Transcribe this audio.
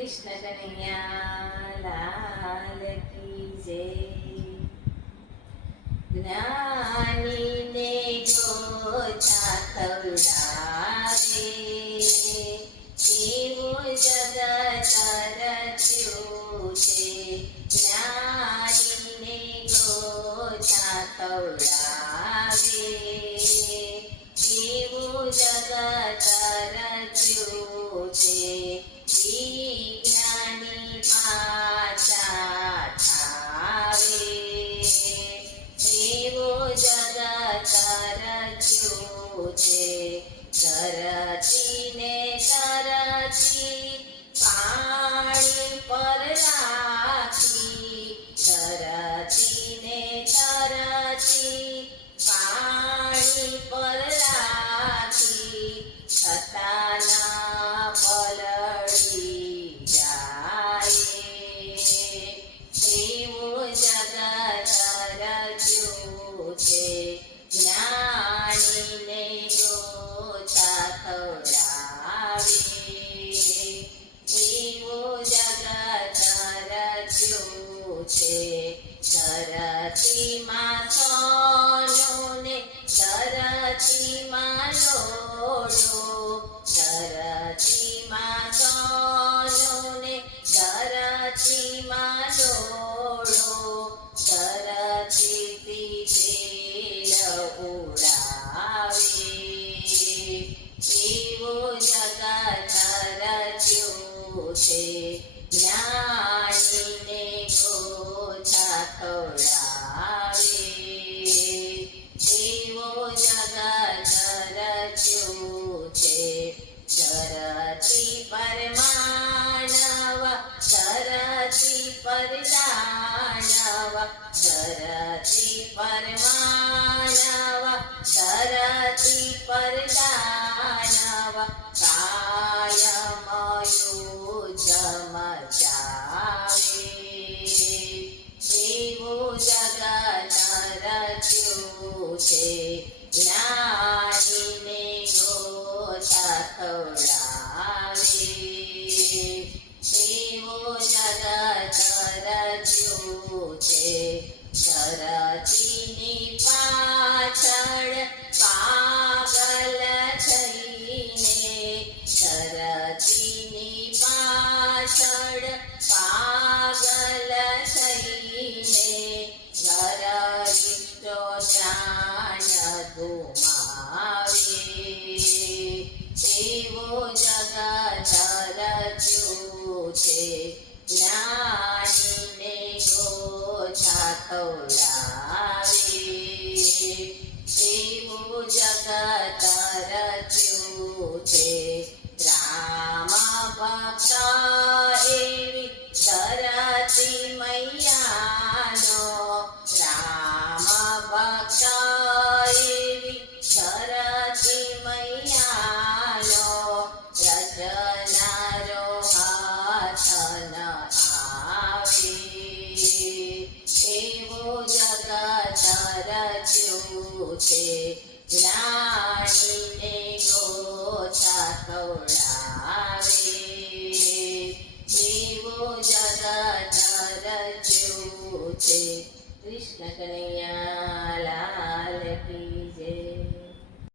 કૃષ્ણ કનૈયા લાલ કી જય જ્ઞાનીને ગોચા ખવડાવે એવું જગત રચ્યું છે જ્ઞાનીને ગોચા ખવડાવે એવું જગત રચ્યું ધરતીમાં સોનુને ધરતીમાં લોડો ધરતીમાં સોનુને ધરતીમાં લોડો ધરતીથી તેલ ઉડાવે એવું જગત રચ્યું છે જ્ઞાનીને ખવડાવે એવો જગત રચ્યું છે ધરતી પર માનવ ધરતી પર દાનવ ધરતી પર માનવ ધરતી છે. જ્ઞાનીને ગોતા ખવડાવે. એવું જગત રચ્યું છે. ધરતીની પાછળ પાગલ થઈને એવો જગત રચ્યું છે જ્ઞાનીને ગોચા ખવડાવે એવું જગત રચ્યું છે રામ ભક્ત છે. જ્ઞાનીને ગોચા ખવડાવે એવું જગત રચ્યું છે. કૃષ્ણ કનૈયા